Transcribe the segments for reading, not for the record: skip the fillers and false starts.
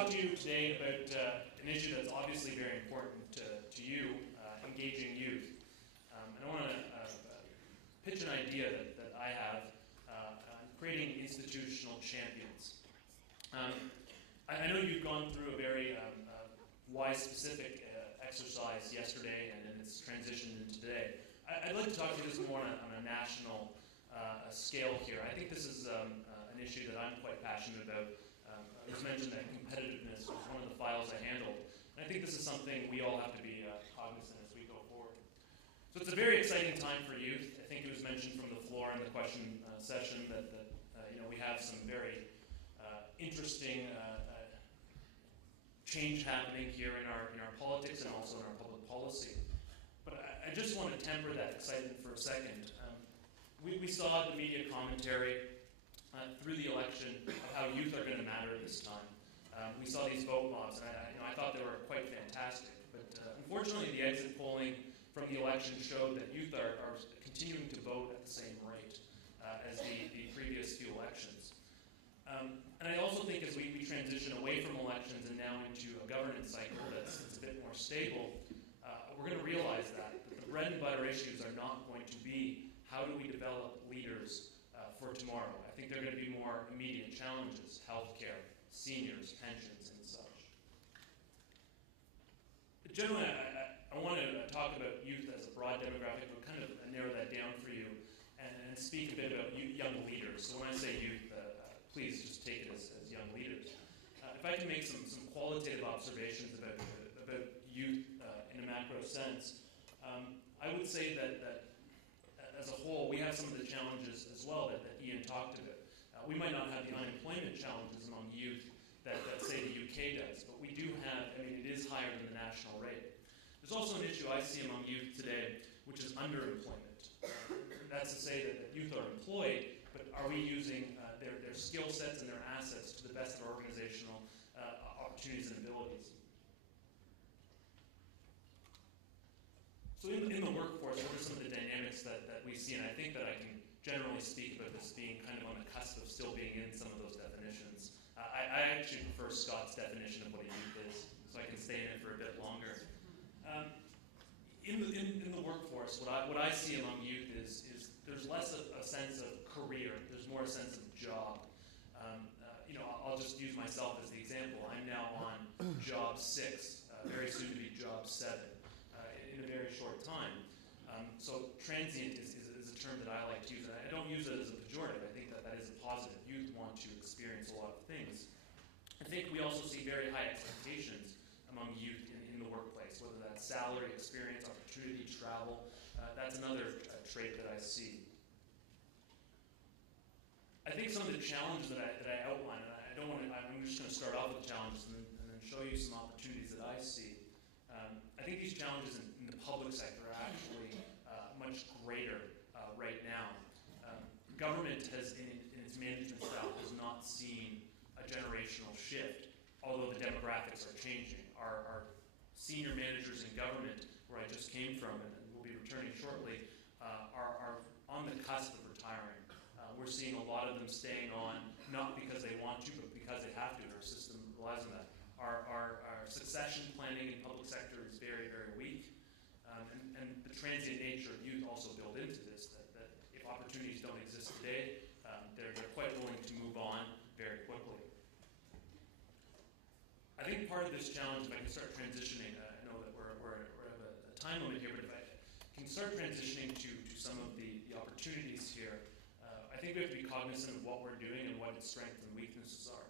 talk to you today about an issue that's obviously very important to you, engaging youth. And I want to pitch an idea that I have on creating institutional champions. I know you've gone through a very why-specific exercise yesterday, and then it's transitioned into today. I'd like to talk to you this more on a national scale here. I think this is an issue that I'm quite passionate about. It was mentioned that competitiveness was one of the files I handled. And I think this is something we all have to be cognizant as we go forward. So it's a very exciting time for youth. I think it was mentioned from the floor in the question session that we have some very interesting change happening here in our politics and also in our public policy. But I just want to temper that excitement for a second. We saw the media commentary through the election of how youth are going to matter this time. We saw these vote mobs, and I thought they were quite fantastic. But unfortunately, the exit polling from the election showed that youth are continuing to vote at the same rate as the previous few elections. And I also think as we transition away from elections and now into a governance cycle that's a bit more stable, we're going to realize that the bread and butter issues are not going to be how do we develop leaders for tomorrow. I think they're going to be more immediate challenges: healthcare, seniors, pensions, and such. But generally, I want to talk about youth as a broad demographic, but kind of narrow that down for you and speak a bit about young leaders. So when I say youth, please just take it as young leaders. If I can make some qualitative observations about youth in a macro sense, I would say that as a whole, we have some of the challenges as well that Ian talked about. We might not have the unemployment challenges among youth that say the UK does, but we do have, it is higher than the national rate. There's also an issue I see among youth today, which is underemployment. That's to say that youth are employed, but are we using their skill sets and their assets to the best of our organizational opportunities and abilities? So in the workforce, what are some of the dynamics that we see? And I think that I can generally speak about this being kind of on the cusp of still being in some of those definitions. I actually prefer Scott's definition of what a youth is, so I can stay in it for a bit longer. In the workforce, what I see among youth is there's less of a sense of career. There's more a sense of job. I'll just use myself as the example. I'm now on job 6, very soon to be job 7. In a very short time. So transient is a term that I like to use. And I don't use it as a pejorative. I think that is a positive. Youth want to experience a lot of things. I think we also see very high expectations among youth in the workplace, whether that's salary, experience, opportunity, travel. That's another trait that I see. I think some of the challenges that I outline, and I'm just going to start off with the challenges and then show you some opportunities that I see. I think these challenges in the public sector are actually much greater right now. Government has, in its management style, has not seen a generational shift, although the demographics are changing. Our senior managers in government, where I just came from and will be returning shortly, are on the cusp of retiring. We're seeing a lot of them staying on, not because they want to, but because they have to. Our system relies on that. Our succession planning in public sector is very, very weak. And the transient nature of youth also built into this, that if opportunities don't exist today, they're quite willing to move on very quickly. I think part of this challenge, if I can start transitioning, I know that we have a time limit here, but if I can start transitioning to some of the opportunities here, I think we have to be cognizant of what we're doing and what its strengths and weaknesses are.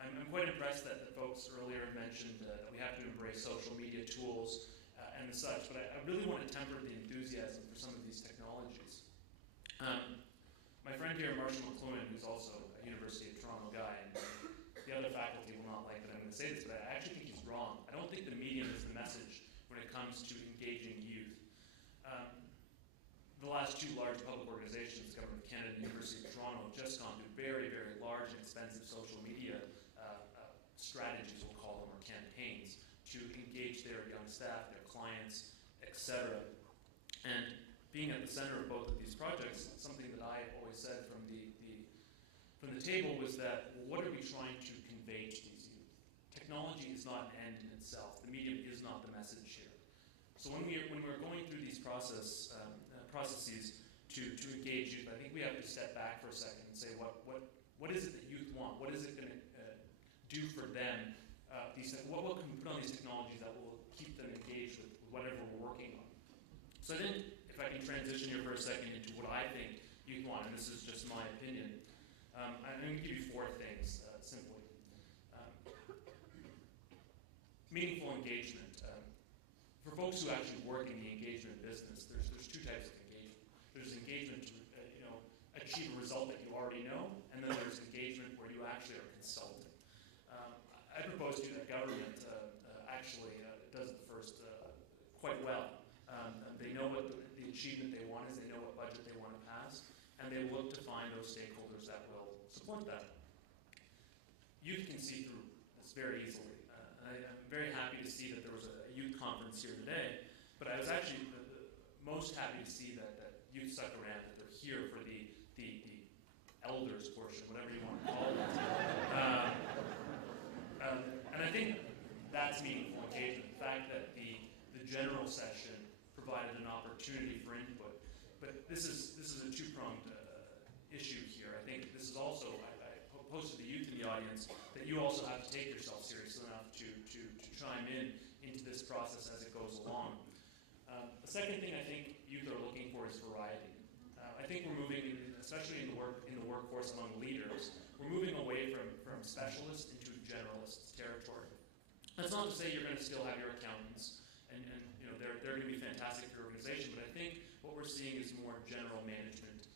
I'm quite impressed that the folks earlier mentioned that we have to embrace social media tools and the such, but I really want to temper the enthusiasm for some of these technologies. My friend here, Marshall McLuhan, who's also a University of Toronto guy, and the other faculty will not like that I'm going to say this, but I actually think he's wrong. I don't think the medium is the message when it comes to engaging youth. The last 2 large public organizations, Government of Canada and University of Toronto, have just gone through very, very large and expensive social media strategies, we'll call them, or campaigns, to engage their young staff, their clients, etc. And being at the center of both of these projects, something that I always said from the table was that, well, what are we trying to convey to these youth? is not an end in itself. The medium is not the message here. So when we're going through these processes to engage youth, I think we have to step back for a second and say, what is it that youth want? What is it going to do for them? What can we put on these technologies that will keep them engaged with whatever we're working on? So I think if I can transition here for a second into what I think youth want, and this is just my opinion, I'm going to give you 4 things, simply. Meaningful engagement. For folks who actually work in the engagement business, there's 2 types of engagement. There's engagement to achieve a result that you already know, and then there's engagement where you actually are consulting. I propose to you that government actually does the first quite well. They know what the achievement they want is, they know what budget they want to pass, and they look to find those stakeholders that will support that. Youth can see through this very easily. I'm very happy to see that there was a youth conference here today, but I was actually most happy to see that youth stuck around, that they're here for the elders portion, whatever you want to call it. And I think that's meaningful engagement. The fact that the general session provided an opportunity for input. But this is a 2-pronged issue here. I think this is also, I pose to the youth in the audience, that you also have to take yourself seriously enough to chime into this process as it goes along. The second thing I think youth are looking for is variety. I think we're moving, especially in the workforce among leaders, we're moving away from specialists into generalist territory. That's not to say you're going to still have your accountants, and they're going to be fantastic for your organization, but I think what we're seeing is more general management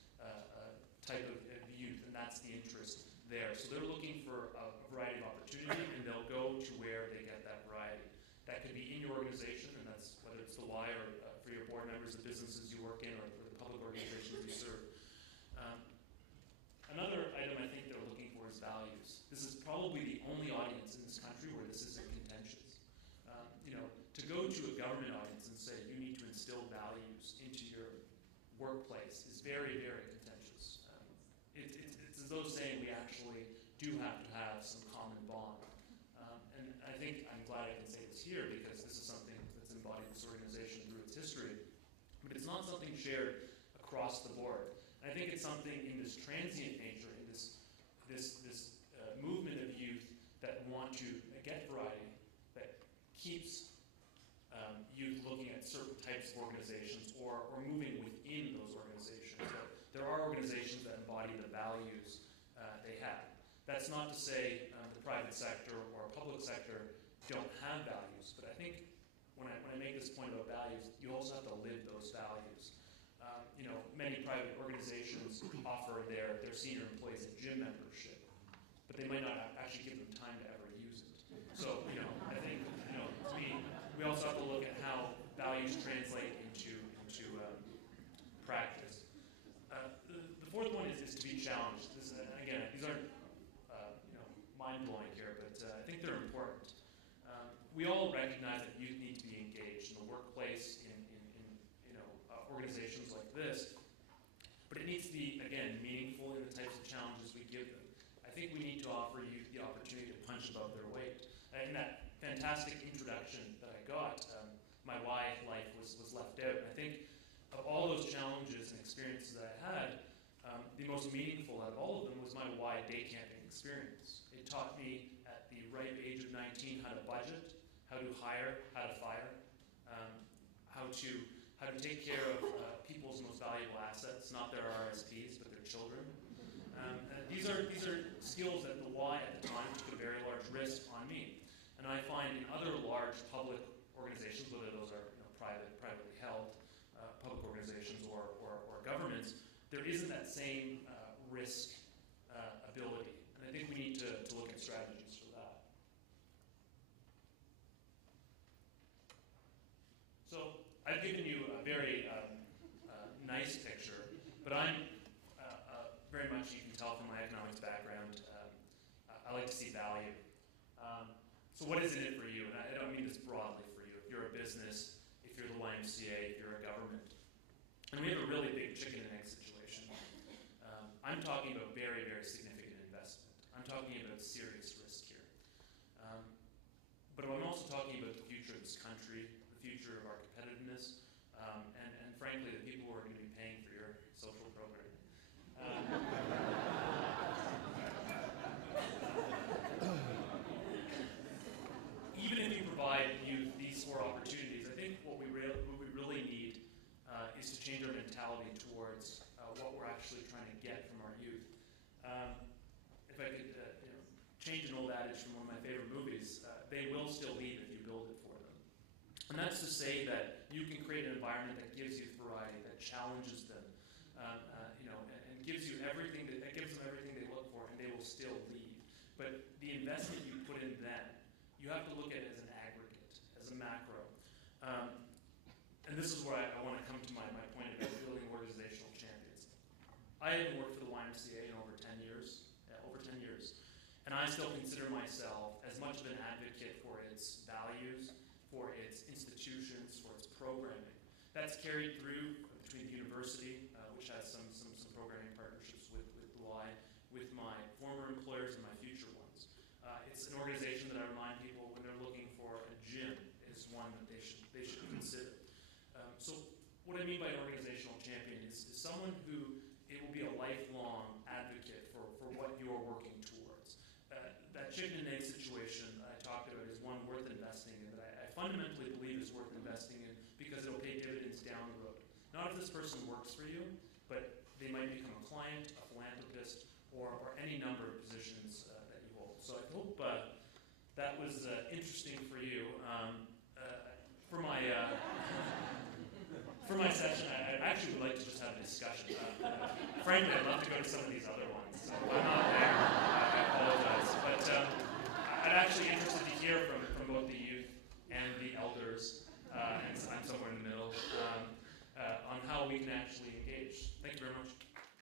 type of youth, and that's the interest there. So they're looking for a variety of opportunity, and they'll go to where they get that variety. That could be in your organization, and that's whether it's the Y or for your board members, the businesses you work in, or for the public organizations you serve. Another item I think they're looking for is values. This is probably the only audience in this country where this isn't contentious. To go to a government audience and say you need to instill values into your workplace is very, very contentious. It's as though saying we actually do have to have some common bond. And I think I'm glad I can say this here because this is something that's embodied this organization through its history. But it's not something shared across the board. And I think it's something in this transient nature, in this movement of youth that want to get variety, that keeps youth looking at certain types of organizations or moving within those organizations. There are organizations that embody the values they have. That's not to say the private sector or public sector don't have values, but I think when I make this point about values, you also have to live those values. Many private organizations offer their senior employees a gym membership, but they might not actually give them time to ever use it. So, I think, to me, we also have to look at how values translate into practice. The 4th one is to be challenged. Again, these aren't mind-blowing here, but I think they're important. We all recognize that youth need to be engaged in the workplace, in organizations like this, but it needs to be, again, meaningful in the types of challenges we give them. I think we need to offer youth the opportunity to punch above their weight. In that fantastic introduction that I got, my Y life was left out. And I think of all those challenges and experiences that I had, the most meaningful out of all of them was my Y day camping experience. It taught me at the ripe age of 19 how to budget, how to hire, how to fire, how to take care of people's most valuable assets, not their RSPs, but their children. These are skills that the Y at the time took a very large risk on me. And I find in other large public organizations, whether those are privately held public organizations or governments, there isn't that same risk ability. And I think we need to look at strategies for that. So I've given you a very nice picture, but I'm very much, you can tell from my economics background, I like to see value. So what is in it for you? And I don't mean this broadly for you. If you're a business, if you're the YMCA, if you're a government. And we have a really big chicken and egg situation. I'm talking about very, very significant investment. I'm talking about serious risk here. But talking about the future of this country, the future of our competitiveness, and frankly, the people who are going to be paying for your social programming. Even if you provide youth these 4 opportunities, I think what we really need is to change our mentality towards what we're actually trying to get from our youth. If I could change an old adage from one of my favorite movies, they will still leave if you build it for them. And that's to say that you can create an environment that gives youth variety, that challenges them, and gives you everything that gives them everything they look for, and they will still leave. But the investment you put in them, you have to look at it as an aggregate, as a macro. And this is where I want to come to my point about building organizational champions. I haven't worked for the YMCA in over 10 years, and I still consider myself as much of an advocate for its values, for its institutions, for its programming. That's carried through between the university, which has some programming partnerships with Y, with my former employers and my future ones. It's an organization that I remind people when they're looking for a gym is one that they should consider. So what I mean by organizational champion is someone who it will be a lifelong advocate for what you're working towards. That chicken and egg situation I talked about is one worth investing in, that I fundamentally believe is worth investing in because it'll pay dividends down the road. Not if this person works for you, but they might become a client, a philanthropist, or any number of positions that you hold. So I hope that was interesting for you. For my session, I actually would like to just have a discussion. Frankly, I'd love to go to some of these other ones. So if I'm not there, I apologize. But I'm actually interested to hear from both the youth and the elders, and I'm somewhere in the middle, on how we can actually engage. Thank you very much.